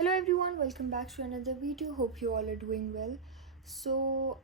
Hello everyone, welcome back to another video. Hope you all are doing well. So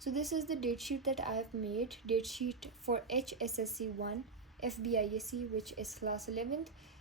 so this is the date sheet that I have made, date sheet for HSSC 1 FBISC which is class 11th।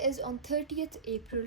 is on 30th April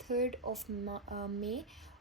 3rd of May।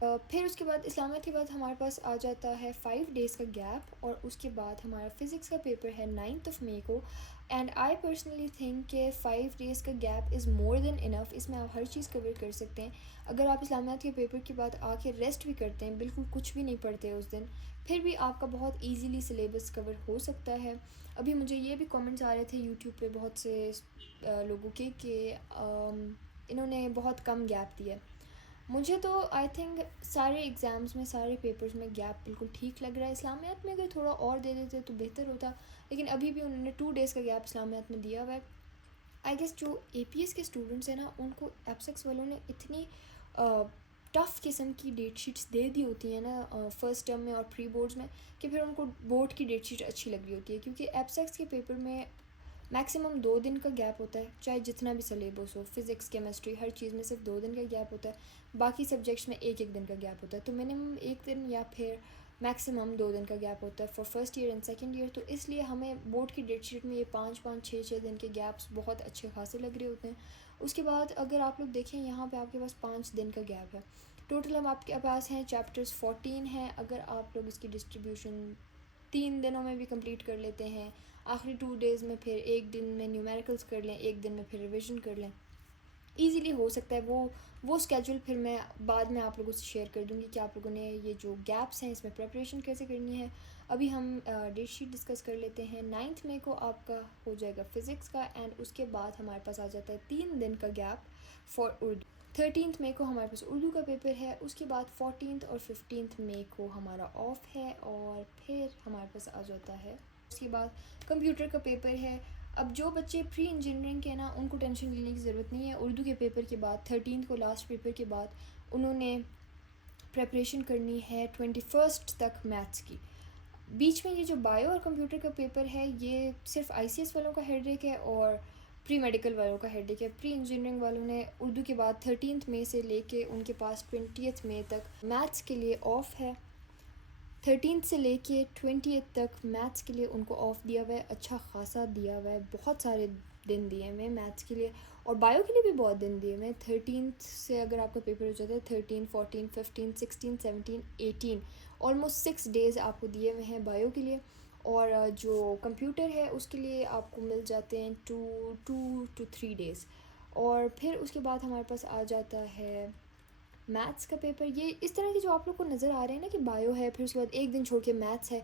پھر اس کے بعد اسلامیت کے بعد ہمارے پاس آ جاتا ہے 5 days کا gap, اور اس کے بعد ہمارا فزکس کا پیپر ہے 9 مئی کو. اینڈ آئی پرسنلی تھنک کہ 5 ڈیز کا گیپ از مور دین انف. اس میں آپ ہر چیز کور کر سکتے ہیں. اگر آپ اسلامیات کے پیپر کے بعد آ کے ریسٹ بھی کرتے ہیں، بالکل کچھ بھی نہیں پڑھتے اس دن، پھر بھی آپ کا بہت ایزیلی سلیبس کور ہو سکتا ہے. ابھی مجھے یہ بھی کامنٹس آ رہے تھے یوٹیوب پہ بہت سے لوگوں کے کہ انہوں نے بہت کم گیپ دیا. مجھے تو آئی تھنک سارے ایگزامس میں، سارے پیپرز میں گیپ بالکل ٹھیک لگ رہا ہے. اسلامیات میں اگر تھوڑا اور دے دیتے تو بہتر ہوتا، لیکن ابھی بھی انہوں نے 2 ڈیز کا گیپ اسلامیات میں دیا ہوا ہے. آئی گیس جو اے پی ایس کے اسٹوڈنٹس ہیں نا، ان کو ایپسیکس والوں نے اتنی ٹف قسم کی ڈیٹ شیٹس دے دی ہوتی ہیں نا فرسٹ ٹرم میں اور پری بورڈز میں، کہ پھر ان کو بورڈ کی ڈیٹ شیٹ اچھی لگ رہی ہوتی ہے. کیونکہ ایپسیکس کے پیپر میں میکسیمم 2 دن کا گیپ ہوتا ہے، چاہے جتنا بھی سلیبس ہو، فزکس کیمسٹری ہر چیز میں صرف 2 دن کا گیپ ہوتا ہے. باقی سبجیکٹس میں 1 دن کا گیپ ہوتا ہے. تو منیمم 1 دن یا پھر میکسیمم 2 دن کا گیپ ہوتا ہے for first year and second year. تو اس لیے ہمیں بورڈ کی ڈیٹ شیٹ میں یہ 5-6 دن کے گیپس بہت اچھے خاصے لگ رہے ہوتے ہیں. اس کے بعد اگر آپ لوگ دیکھیں یہاں پہ آپ کے پاس 5 دن کا گیپ ہے. ٹوٹل اب آپ کے پاس ہیں چیپٹرز 14 ہیں. اگر آپ لوگ اس کی ڈسٹریبیوشن 3 دنوں میں بھی کمپلیٹ کر لیتے ہیں، آخری 2 ڈیز میں پھر 1 دن میں نیومیریکلس کر لیں، 1 دن میں پھر ریویژن کر لیں، ایزیلی ہو سکتا ہے. وہ اسکیجول پھر میں بعد میں آپ لوگوں سے شیئر کر دوں گی کہ آپ لوگوں نے یہ جو گیپس ہیں اس میں پریپریشن کیسے کرنی ہے. ابھی ہم ڈیٹ شیٹ ڈسکس کر لیتے ہیں. 9 مئی کو آپ کا ہو جائے گا فزکس کا، اینڈ اس کے بعد ہمارے پاس آ جاتا ہے 3 دن کا گیپ فار اردو. 13 مئی کو ہمارے پاس اردو کا پیپر ہے. اس کے بعد 14 اور 15 مئی کو ہمارا آف ہے، اور پھر ہمارے پاس آ جاتا ہے اس کے بعد کمپیوٹر کا پیپر ہے. اب جو بچے پری انجینئرنگ کے نا، ان کو ٹینشن لینے کی ضرورت نہیں ہے. اردو کے پیپر کے بعد 13 کو لاسٹ پیپر کے بعد انہوں نے پریپریشن کرنی ہے 21 تک میتھس کی. بیچ میں یہ جو بایو اور کمپیوٹر کا پیپر ہے، یہ صرف آئی سی ایس والوں کا ہیڈ ایک ہے اور پری میڈیکل والوں کا ہیڈ ایک ہے. پری انجینئرنگ والوں نے اردو کے بعد 13 مئی سے لے کے ان کے پاس 20 مئی تک میتھس کے لیے آف ہے. 13 سے لے کے 20 تک میتھس کے لیے ان کو آف دیا ہوا ہے، اچھا خاصا دیا ہوا ہے. بہت سارے دن دیے ہوئے ہیں میتھس کے لیے، اور بایو کے لیے بھی بہت دن دیے ہوئے ہیں. 13 سے اگر آپ کا پیپر ہو جاتا ہے، 13 14 15 16 17 18 آلموسٹ 6 ڈیز آپ کو دیے ہوئے ہیں بایو کے لیے. اور جو کمپیوٹر ہے اس کے لیے آپ کو مل جاتے ہیں 2 to 3 ڈیز. اور پھر اس کے بعد ہمارے پاس آ جاتا ہے میتھس کا پیپر. یہ اس طرح کی جو آپ لوگ کو نظر آ رہے ہیں نا کہ بایو ہے، پھر اس کے بعد 1 دن چھوڑ کے میتھس ہے،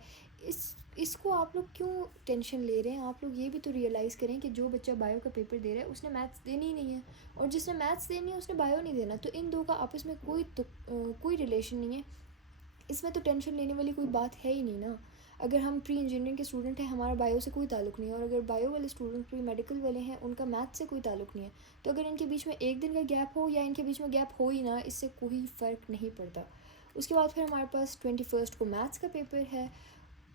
اس کو آپ لوگ کیوں ٹینشن لے رہے ہیں؟ آپ لوگ یہ بھی تو ریئلائز کریں کہ جو بچہ بایو کا پیپر دے رہا ہے اس نے میتھس دینی ہی نہیں ہے، اور جس نے میتھس دینی ہے اس نے بایو نہیں دینا. تو ان دو کا آپس میں کوئی ریلیشن نہیں ہے. اس میں تو ٹینشن لینے والی کوئی بات ہے ہی نہیں نا. اگر ہم پری انجینئرنگ کے اسٹوڈنٹ ہیں، ہمارا بایو سے کوئی تعلق نہیں ہے، اور اگر بایو والے اسٹوڈنٹ پری میڈیکل والے ہیں، ان کا میتھ سے کوئی تعلق نہیں ہے. تو اگر ان کے بیچ میں 1 دن کا گیپ ہو یا ان کے بیچ میں گیپ ہو ہی نا، اس سے کوئی فرق نہیں پڑتا. اس کے بعد پھر ہمارے پاس 21 کو میتھس کا پیپر ہے.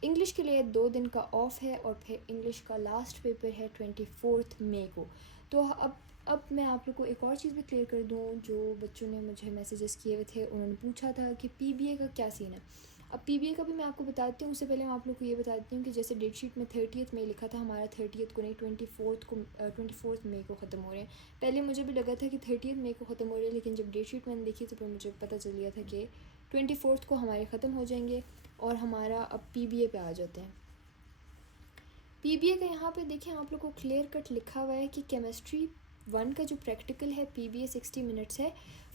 انگلش کے لیے 2 دن کا آف ہے، اور پھر انگلش کا لاسٹ پیپر ہے 24 مئی کو. تو اب میں آپ لوگ کو ایک اور چیز بھی کلیئر کر دوں. جو بچوں نے مجھے میسیجز کیے ہوئے تھے، انہوں نے پوچھا تھا کہ پی بی اے کا کیا سین ہے. اب پی بی اے کا بھی میں آپ کو بتاتی ہوں. اس سے پہلے میں آپ لوگ کو یہ بتاتی ہوں کہ جیسے ڈیٹ شیٹ میں 30 مئی لکھا تھا، ہمارا 30 کو نہیں، 24 مئی کو ختم ہو رہے ہیں. پہلے مجھے بھی لگا تھا کہ 30 مئی کو ختم ہو رہے ہیں، لیکن جب ڈیٹ شیٹ میں نے دیکھی تو پھر مجھے پتہ چل گیا تھا کہ 24 کو ہمارے ختم ہو جائیں گے، اور ہمارا اب پی بی اے پہ آ جاتے ہیں. پی بی اے کا یہاں پہ دیکھیں آپ لوگ کو کلیئر کٹ لکھا ہوا ہے کہ کیمسٹری 1 کا جو پریکٹیکل ہے پی بی اے 60 منٹس ہے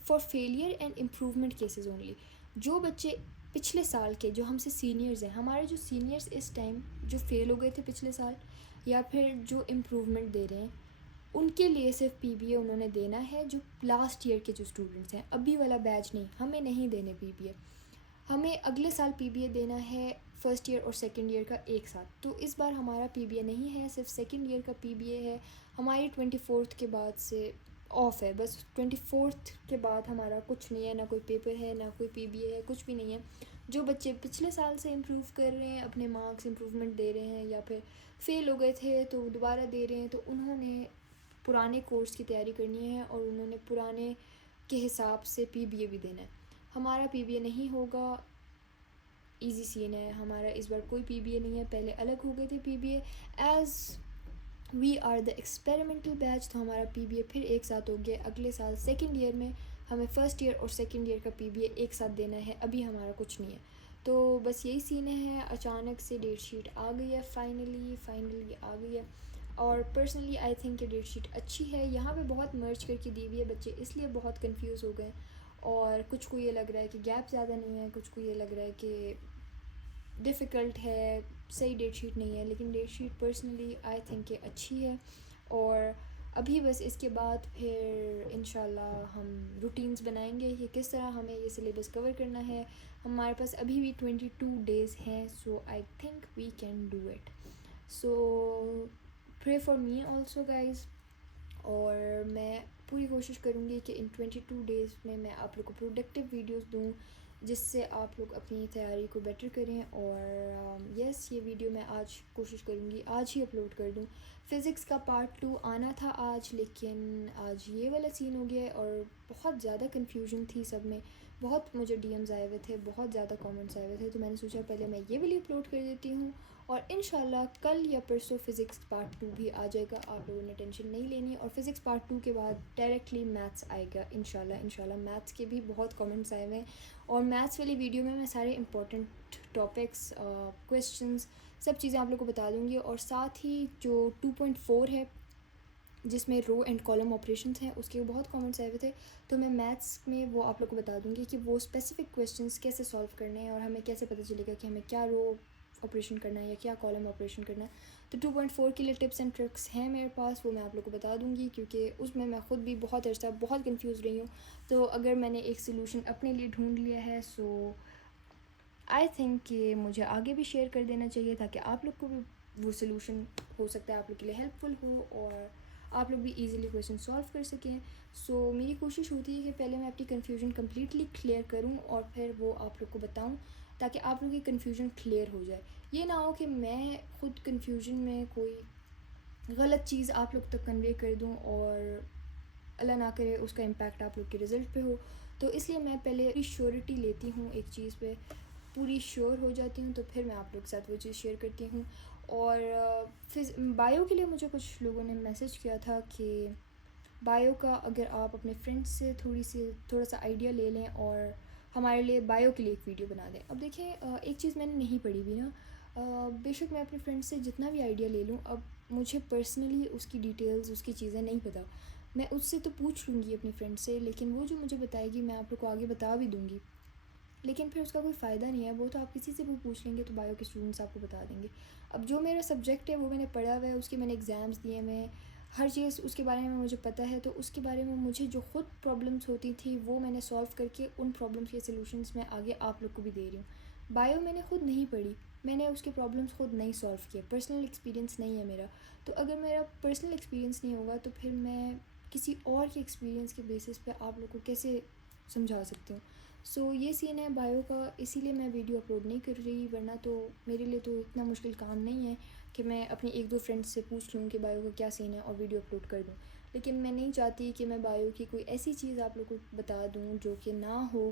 for failure and improvement cases only. جو بچے پچھلے سال کے جو ہم سے سینئرز ہیں، ہمارے جو سینئرز اس ٹائم جو فیل ہو گئے تھے پچھلے سال، یا پھر جو امپروومنٹ دے رہے ہیں، ان کے لیے صرف پی بی اے انہوں نے دینا ہے. جو لاسٹ ایئر کے جو اسٹوڈنٹس ہیں، ابھی والا بیچ نہیں، ہمیں نہیں دینے پی بی اے. ہمیں اگلے سال پی بی اے دینا ہے فرسٹ ایئر اور سیکنڈ ایئر کا ایک ساتھ. تو اس بار ہمارا پی بی اے نہیں ہے، صرف سیکنڈ ایئر کا پی بی اے ہے. ہماری 24 کے بعد سے آف ہے، بس 24 کے بعد ہمارا کچھ نہیں ہے، نہ کوئی پیپر ہے، نہ کوئی پی بی اے ہے، کچھ بھی نہیں ہے. جو بچے پچھلے سال سے امپروو کر رہے ہیں، اپنے مارکس امپروومنٹ دے رہے ہیں، یا پھر فیل ہو گئے تھے تو دوبارہ دے رہے ہیں، تو انہوں نے پرانے کورس کی تیاری کرنی ہے، اور انہوں نے پرانے کے حساب سے پی بی اے بھی دینا ہے. ہمارا پی بی اے نہیں ہوگا. ایزی سین ہے، ہمارا اس بار کوئی پی بی اے نہیں ہے. پہلے الگ ہو گئے تھے P B A, as we are the experimental batch, تو ہمارا پی بی اے پھر ایک ساتھ ہو گیا اگلے سال سیکنڈ ایئر میں. ہمیں فرسٹ ایئر اور سیکنڈ ایئر کا PBA ایک ساتھ دینا ہے. ابھی ہمارا کچھ نہیں ہے. تو بس یہی سین ہے. اچانک سے ڈیٹ شیٹ آ گئی ہے. فائنلی آ گئی ہے. اور پرسنلی آئی تھنک کہ ڈیٹ شیٹ اچھی ہے. یہاں پہ بہت مرچ کر کے دی ہوئی ہے. بچے اس لیے بہت کنفیوز ہو گئے, اور کچھ کو یہ لگ رہا ہے کہ گیپ زیادہ نہیں ہے, کچھ کو یہ لگ رہا ہے کہ ڈیفیکلٹ ہے, صحیح ڈیٹ شیٹ نہیں ہے. لیکن date sheet personally I think کہ اچھی ہے. اور ابھی بس اس کے بعد پھر انشاءاللہ ہم روٹینز بنائیں گے کہ کس طرح ہمیں یہ سلیبس کور کرنا ہے. ہمارے پاس ابھی بھی 22 days ہیں. So I think we can do it. So pray for me also guys. اور میں پوری کوشش کروں گی کہ ان 22 days میں آپ لوگ کو پروڈکٹیو ویڈیوز دوں, جس سے آپ لوگ اپنی تیاری کو بیٹر کریں. اور یس, یہ ویڈیو میں آج کوشش کروں گی آج ہی اپلوڈ کر دوں. فزکس کا پارٹ 2 آنا تھا آج, لیکن آج یہ والا سین ہو گیا ہے. اور بہت زیادہ کنفیوژن تھی سب میں. بہت مجھے DMs آئے ہوئے تھے, بہت زیادہ کامنٹس آئے ہوئے تھے. تو میں نے سوچا پہلے میں یہ والی اپلوڈ کر دیتی ہوں, اور انشاءاللہ کل یا پرسوں فزکس پارٹ 2 بھی آ جائے گا. آپ لوگوں نے ٹینشن نہیں لینی. اور فزکس پارٹ 2 کے بعد ڈائریکٹلی میتھس آئے گا انشاءاللہ. میتھس کے بھی بہت کامنٹس آئے ہوئے ہیں, اور میتھس والی ویڈیو میں سارے امپورٹنٹ ٹاپکس, کویسچنز, سب چیزیں آپ لوگ کو بتا دوں گی. اور ساتھ ہی جو 2.4 ہے جس میں رو اینڈ کالم آپریشنس ہیں, اس کے بہت کامنٹس آئے ہوئے تھے. تو میں میتھس میں وہ آپ لوگ کو بتا دوں گی کہ وہ اسپیسیفک کویسچنس کیسے سالو کرنے ہیں, اور ہمیں کیسے پتہ چلے گا کہ ہمیں کیا رو آپریشن کرنا ہے یا کیا کالم آپریشن کرنا ہے. تو 2.4 کے لیے ٹپس اینڈ ٹرکس ہیں میرے پاس, وہ میں آپ لوگ کو بتا دوں گی, کیونکہ اس میں خود بھی بہت عرصہ بہت کنفیوز رہی ہوں. تو اگر میں نے ایک سلوشن اپنے لیے ڈھونڈ لیا ہے, سو آئی تھنک کہ مجھے آگے بھی شیئر کر دینا چاہیے, تاکہ آپ لوگ کو بھی وہ سلوشن ہو سکتا ہے آپ لوگ کے لیے ہیلپ فل ہو, اور آپ لوگ بھی ایزیلی کویسچن سالو کر سکیں. سو میری کوشش ہوتی ہے کہ پہلے میں اپنی کنفیوژن کمپلیٹلی کلیئر کروں, اور پھر وہ آپ لوگ کو بتاؤں, تاکہ آپ لوگوں کی کنفیوژن کلیئر ہو جائے. یہ نہ ہو کہ میں خود کنفیوژن میں کوئی غلط چیز آپ لوگ تک کنوے کر دوں, اور اللہ نہ کرے اس کا امپیکٹ آپ لوگ کے رزلٹ پہ ہو. تو اس لیے میں پہلے شیورٹی لیتی ہوں ایک چیز پہ, پوری شیور ہو جاتی ہوں, تو پھر میں آپ لوگ کے ساتھ وہ چیز شیئر کرتی ہوں. اور بایو کے لیے مجھے کچھ لوگوں نے میسج کیا تھا کہ بایو کا اگر آپ اپنے فرینڈس سے تھوڑا سا آئیڈیا لے لیں, اور ہمارے لیے بایو کے لیے ایک ویڈیو بنا دیں. اب دیکھیں, ایک چیز میں نے نہیں پڑھی بھی نا, بے شک میں اپنے فرینڈ سے جتنا بھی آئیڈیا لے لوں, اب مجھے پرسنلی اس کی ڈیٹیلز, اس کی چیزیں نہیں پتہ. میں اس سے تو پوچھ لوں گی اپنی فرینڈ سے, لیکن وہ جو مجھے بتائے گی میں آپ لوگ کو آگے بتا بھی دوں گی, لیکن پھر اس کا کوئی فائدہ نہیں ہے. وہ تو آپ کسی سے بھی پوچھ لیں گے تو بایو کے اسٹوڈنٹس آپ کو بتا دیں گے. اب جو میرا سبجیکٹ ہے وہ میں نے پڑھا ہوا ہے, اس کے میں نے ایگزامس دیے میں, ہر چیز اس کے بارے میں مجھے پتہ ہے. تو اس کے بارے میں مجھے جو خود پرابلمس ہوتی تھی وہ میں نے سالو کر کے ان پرابلمس کے سلوشنس میں آگے آپ لوگ کو بھی دے رہی ہوں. بایو میں نے خود نہیں پڑھی, میں نے اس کے پرابلمس خود نہیں سالو کیے, پرسنل ایکسپیرینس نہیں ہے میرا. تو اگر میرا پرسنل ایکسپیرینس نہیں ہوگا تو پھر میں کسی اور کے ایکسپیرینس کے بیسس پہ آپ لوگ کو کیسے سمجھا سکتی ہوں. سو یہ سین ہے بایو کا, اسی لیے میں ویڈیو اپلوڈ نہیں کر رہی, ورنہ تو میرے لیے تو اتنا مشکل کام نہیں ہے کہ میں اپنی ایک دو فرینڈس سے پوچھ لوں کہ بایو کا کیا سین ہے اور ویڈیو اپلوڈ کر دوں. لیکن میں نہیں چاہتی کہ میں بایو کی کوئی ایسی چیز آپ لوگ کو بتا دوں جو کہ نہ ہو,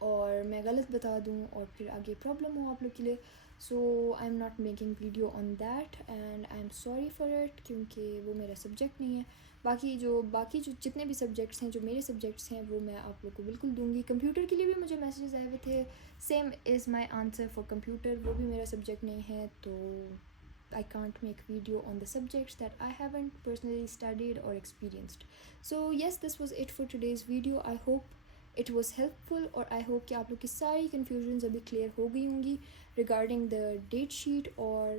اور میں غلط بتا دوں اور پھر آگے پرابلم ہو آپ لوگ کے لیے. So I am not making video on that, and I am sorry for it, کیونکہ وہ میرا سبجیکٹ نہیں ہے. باقی جو جتنے بھی سبجیکٹس ہیں, جو میرے سبجیکٹس ہیں, وہ میں آپ لوگ کو بالکل دوں گی. کمپیوٹر کے لیے بھی مجھے میسیجز آئے ہوئے تھے, same is my answer for computer, وہ بھی میرا سبجیکٹ نہیں ہے. تو I can't make video on the subjects that I haven't personally studied or experienced. So yes, this was it for today's video. I hope it was helpful, اور I hope کہ آپ لوگ کی ساری confusions ابھی clear ہو گئی ہوں گی regarding the date sheet, اور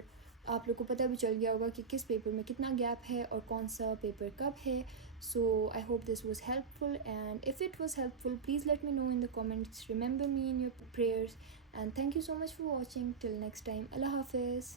آپ لوگ کو پتہ بھی چل گیا ہوگا کہ کس پیپر میں کتنا گیپ ہے اور کون سا پیپر کب ہے. So I hope this was helpful, and if it was helpful, please let me know in the comments. Remember me in your prayers, and thank you so much for watching. Till next time, Allah Hafiz.